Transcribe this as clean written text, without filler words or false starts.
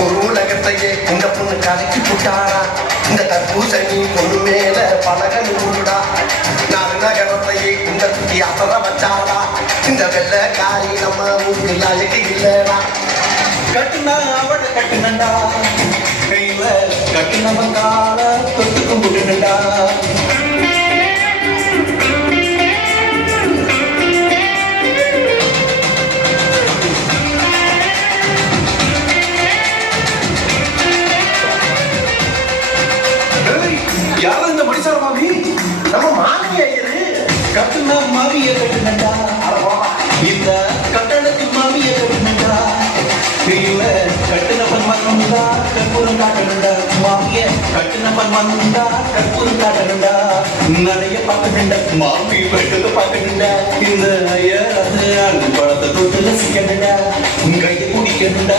ஒரு உலகத்தையே இந்த பொண்ணு கலக்கி புட்டாரா. இந்த தற்பூசணி பொண்ணு மேல பழகன் உருடா. நாலு நகரத்தையே இந்த குட்டி அசர வச்சாரா. இந்த வெள்ளக்காரி நம்ம ஊருக்கு லாயக்கு இல்லடா. கட்டுனா அவட கட்டுனண்டா, கையில கட்டுனவன் கால தொட்டுக்கு முடினண்டா. யாரும் இந்த முடிச்சார மாமி? நம்ம மாமி ஐயரு. கட்டுனா மாவிய கட்டுனண்டா, இந்த கட்டணத்து மாவிய கட்டுனண்டா. கையில கட்டுனவன் வந்தா கற்பூரம் காட்டணுண்டா. மாவிய கட்டுனவன் வந்தா கற்பூரம் காட்டணுண்டா. நிறைய பார்க்கணுண்டா, மாமி வெட்டத பார்க்கணுண்டா. இந்த ஐயர் அது பழத்தை தொட்டு ரசிக்கணுண்டா, கையை குடிக்கணுண்டா.